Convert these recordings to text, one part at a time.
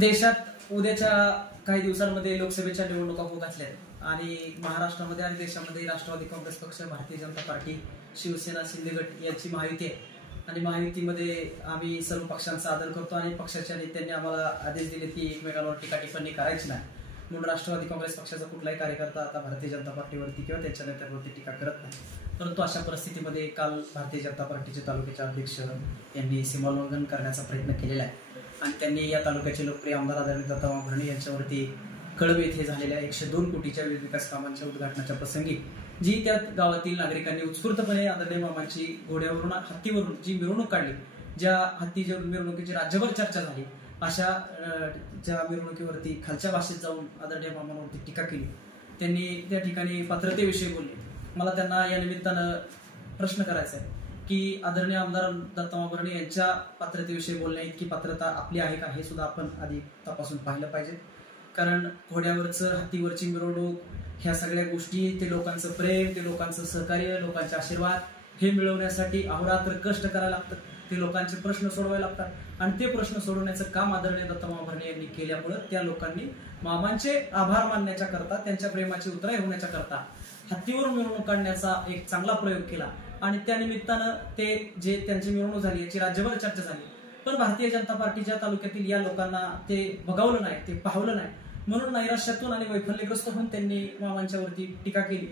देशात उद्याच्या काही दिवसांमध्ये लोकसभेच्या निवडणुका होत असल्या आणि महाराष्ट्रामध्ये आणि देशामध्ये राष्ट्रवादी काँग्रेस पक्ष, भारतीय जनता पार्टी, शिवसेना, शिंदे गट यांची महायुती आहे आणि महायुतीमध्ये आम्ही सर्व पक्षांचा आदर करतो आणि पक्षाच्या नेत्यांनी आम्हाला आदेश दिले की एकमेकांवर टीका टिप्पणी करायची नाही, म्हणून राष्ट्रवादी काँग्रेस पक्षाचा कुठलाही कार्यकर्ता आता भारतीय जनता पार्टीवरती किंवा त्यांच्या नेत्यांवरती टीका करत नाही. परंतु अशा परिस्थितीमध्ये काल भारतीय जनता पार्टीचे तालुक्याचे अध्यक्ष यांनी सीमाोल्लंघन करण्याचा प्रयत्न केलेला आहे आणि त्यांनी या तालुक्याचे लोकप्रिय आमदार आदरणीय दत्ताभाऊ भरणे यांच्यावरती कळंब येथे झालेल्या 102 कोटीच्या विविध विकास कामांच्या उद्घाटनाच्या प्रसंगी जी त्या गावातील नागरिकांनी उत्स्फूर्तपणे आदरणीय मामांची घोड्यावरून हत्तीवरून जी मिरवणूक काढली, ज्या हत्तीच्या मिरवणुकीची राज्यभर चर्चा झाली, अशा ज्या मिरवणुकीवरती खालच्या भाषेत जाऊन आदरणीय मामांवरती टीका केली. त्यांनी त्या ठिकाणी पात्रतेविषयी बोलले. मला त्यांना या निमित्तानं प्रश्न करायचा आहे की आदरणीय आमदार दत्ताभाऊ भरणे यांच्या पात्रतेविषयी बोलण्या इतकी पात्रता आपली आहे का, हे सुद्धा आपण आधी तपासून पाहिलं पाहिजे. कारण घोड्यावरचं हत्तीवरची मिरवणूक, ह्या सगळ्या गोष्टी, ते लोकांचं प्रेम, ते लोकांचं सहकार्य, लोकांचे आशीर्वाद हे मिळवण्यासाठी अहोरात्र कष्ट करायला लागतात, ते लोकांचे प्रश्न सोडवायला लागतात आणि ते प्रश्न सोडवण्याचं काम आदरणीय दत्ताभाऊ भरणे यांनी केल्यामुळे त्या लोकांनी मामांचे आभार मानण्याच्या करता, त्यांच्या प्रेमाची उतराई होण्याच्या करता हत्तीवरून मिरवणूक काढण्याचा एक चांगला प्रयोग केला आणि त्या निमित्तानं ते जे त्यांची मिरवणूक झाली याची राज्यभर चर्चा झाली. पण भारतीय जनता पार्टीच्या तालुक्यातील या लोकांना ते बघावलं नाही, ते पाहवलं नाही, म्हणून नैराश्यातून आणि वैफल्यग्रस्त होऊन त्यांनी मामांच्यावरती टीका केली.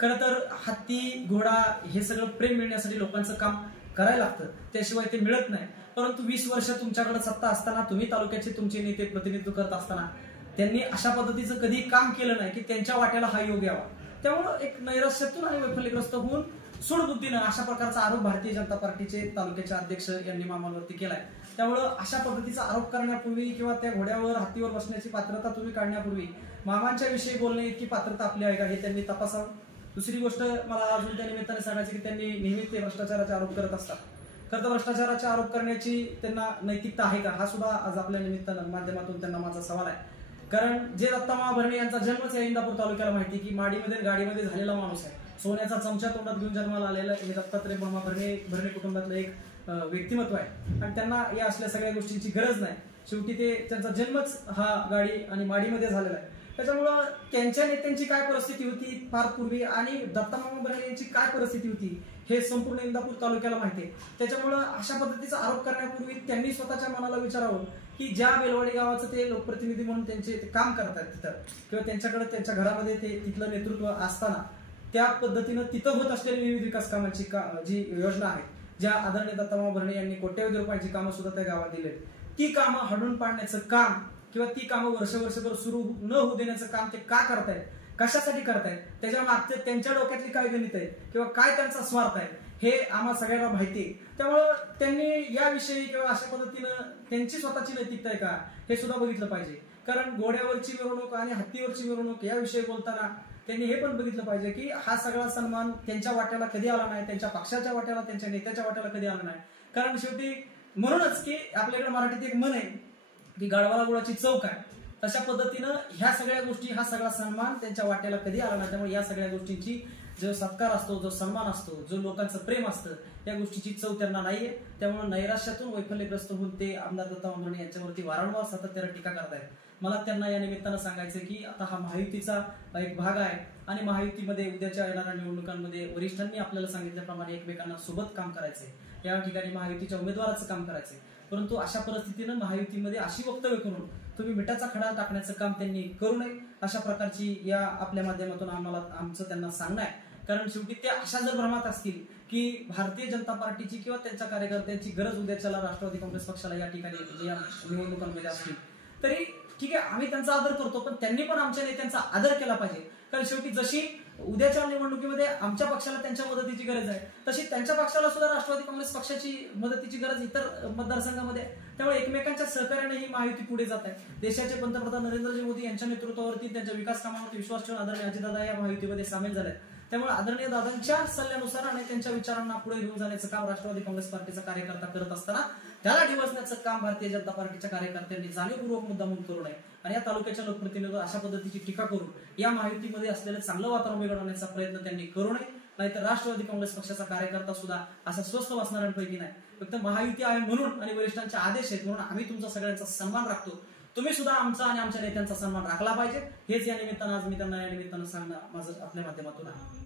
खरं तर हत्ती, घोडा हे सगळं प्रेम मिळण्यासाठी लोकांचं काम करायला लागतं, त्याशिवाय ते मिळत नाही. परंतु 20 वर्ष तुमच्याकडे सत्ता असताना, तुम्ही तालुक्याचे तुमचे नेते प्रतिनिधित्व करत असताना त्यांनी अशा पद्धतीचं कधी काम केलं नाही की त्यांच्या वाट्याला हा योग यावा. त्यामुळं एक नैराश्यातून आणि वैफल्यग्रस्त होऊन सूडबुद्धीनं अशा प्रकारचा आरोप भारतीय जनता पार्टीचे तालुक्याचे अध्यक्ष यांनी मामांवरती केलाय. त्यामुळं अशा पद्धतीचा आरोप करण्यापूर्वी किंवा त्या घोड्यावर हत्तीवर बसण्याची पात्रता तुम्ही काढण्यापूर्वी मामांच्या विषयी बोलणे इतकी पात्रता आपली आहे का, हे त्यांनी तपासावं. दुसरी गोष्ट मला अजून त्या निमित्ताने सांगायची की त्यांनी नेहमी ते भ्रष्टाचाराचे आरोप करत असतात. खरं तर भ्रष्टाचाराचे आरोप करण्याची त्यांना नैतिकता आहे का, हा सुद्धा आज आपल्या निमित्तानं माध्यमातून त्यांना माझा सवाल आहे. कारण जे दत्ताभाऊ भरणे यांचा जन्मच आहे इंदापूर तालुक्याला माहिती की माडीमध्ये गाडीमध्ये झालेला माणूस आहे, सोन्याचा चमचा तोंडात घेऊन जन्माला आलेला हे दत्तात्रय मामा भरणे कुटुंबातलं एक व्यक्तिमत्व आहे आणि त्यांना या असल्या सगळ्या गोष्टींची गरज नाही. शेवटी ते त्यांचा जन्मच हा गाडी आणि माडीमध्ये झालेला आहे. त्याच्यामुळं त्यांच्या नेत्यांची काय परिस्थिती होती फार पूर्वी आणि दत्ताभाऊ भरणे यांची काय परिस्थिती होती हे संपूर्ण इंदापूर तालुक्याला माहिती आहे. त्याच्यामुळं अशा पद्धतीचा आरोप करण्यापूर्वी त्यांनी स्वतःच्या मनाला विचारावं की ज्या बेलवाडी गावाचं ते लोकप्रतिनिधी म्हणून त्यांचे काम करतात तिथं किंवा त्यांच्याकडे त्यांच्या घरामध्ये ते तिथलं नेतृत्व असताना त्या पद्धतीनं तिथं होत असलेली विविध विकास कामांची जी योजना आहे, ज्या आदरणीय दत्ताभाऊ भरणे यांनी कोट्यवधी रुपयांची कामं सुद्धा त्या गावात दिली, ती कामं हडून पाडण्याचं काम किंवा ती कामं वर्षभर सुरू न होऊ देण्याचं काम ते का करतायत, कशासाठी करतायत, त्याच्या मागचे त्यांच्या डोक्यातली काय गणित आहे किंवा काय त्यांचा स्वार्थ आहे हे आम्हा सगळ्यांना माहिती आहे. त्यामुळं त्यांनी याविषयी किंवा अशा पद्धतीनं त्यांची स्वतःची नैतिकता आहे का हे सुद्धा बघितलं पाहिजे. कारण घोड्यावरची मिरवणूक आणि हत्तीवरची मिरवणूक याविषयी बोलताना त्यांनी हे पण बघितलं पाहिजे की हा सगळा सन्मान त्यांच्या वाट्याला कधी आला नाही, त्यांच्या पक्षाच्या वाट्याला, त्यांच्या नेत्याच्या वाट्याला कधी आला नाही. कारण शेवटी म्हणूनच की आपल्याकडे मराठीत एक म्हण आहे की गाढवाला गुळाची चव काय, तशा पद्धतीनं ह्या सगळ्या गोष्टी, हा सगळा सन्मान त्यांच्या वाट्याला कधी आला नाही. त्यामुळे या सगळ्या गोष्टींची जो सत्कार असतो, जो सन्मान असतो, जो लोकांचं प्रेम असतं, त्या गोष्टीची चव त्यांना नाहीये. त्यामुळे नैराश्यातून वैफल्यग्रस्त होऊन ते आमदार दत्ताभाऊ भरणे यांच्यावरती वारंवार सातत्याने टीका करतायत. मला त्यांना या निमित्तानं सांगायचं की आता हा महायुतीचा एक भाग आहे आणि महायुतीमध्ये उद्याच्या येणाऱ्या निवडणुकांमध्ये वरिष्ठांनी आपल्याला सांगितल्याप्रमाणे एकमेकांना सोबत काम करायचंय, या ठिकाणी महायुतीच्या उमेदवाराचं काम करायचंय. परंतु अशा परिस्थितीनं महायुतीमध्ये अशी वक्तव्य करून तुम्ही मिठाचा खडा टाकण्याचं काम त्यांनी करू नये, अशा प्रकारची या आपल्या माध्यमातून आम्हाला आमचं त्यांना सांगणं आहे. कारण शेवटी ते अशा जर भ्रमात असतील की भारतीय जनता पार्टीची किंवा त्यांच्या कार्यकर्त्यांची गरज उद्याच्याला राष्ट्रवादी काँग्रेस पक्षाला या ठिकाणी या निवडणुकांमध्ये असतील तरी ठीक आहे, आम्ही त्यांचा आदर करतो, पण त्यांनी पण आमच्या नेत्यांचा आदर केला पाहिजे. कारण शेवटी जशी उद्याच्या निवडणुकीमध्ये आमच्या पक्षाला त्यांच्या मदतीची गरज आहे, तशी त्यांच्या पक्षाला सुद्धा राष्ट्रवादी काँग्रेस पक्षाची मदतीची गरज इतर मतदारसंघामध्ये. त्यामुळे एकमेकांच्या सहकार्याने ही महायुती पुढे जात आहे. देशाचे पंतप्रधान नरेंद्रजी मोदी यांच्या नेतृत्वावरती, त्यांच्या विकास कामावरती विश्वास ठेवून आदरणीय अजितदादा या महायुतीमध्ये सामील झाले. त्यामुळे आदरणीय दादांच्या सल्ल्यानुसार आणि त्यांच्या विचारांना पुढे घेऊन जाण्याचं काम राष्ट्रवादी काँग्रेस पार्टीचा कार्यकर्ता करत असताना त्याला डिवचण्याचं काम भारतीय जनता पार्टीच्या कार्यकर्त्यांनी जाणीवपूर्वक मुद्दा म्हणून करू नये आणि या तालुक्याच्या लोकप्रतिनिधीवर अशा पद्धतीची टीका करून या महायुतीमध्ये असलेलं चांगलं वातावरण बिघडवण्याचा प्रयत्न त्यांनी करू नये. नाहीतर राष्ट्रवादी काँग्रेस पक्षाचा कार्यकर्ता सुद्धा असा स्वस्त बसणाऱ्यांपैकी नाही. फक्त महायुती आहे म्हणून आणि वरिष्ठांचे आदेश आहेत म्हणून आम्ही तुमचा सगळ्यांचा सन्मान राखतो, तुम्ही सुद्धा आमचा आणि आमच्या नेत्यांचा सन्मान राखला पाहिजे, हेच या निमित्तानं आज मी त्यांना या निमित्तानं सांगणं माझं आपल्या माध्यमातून आहे.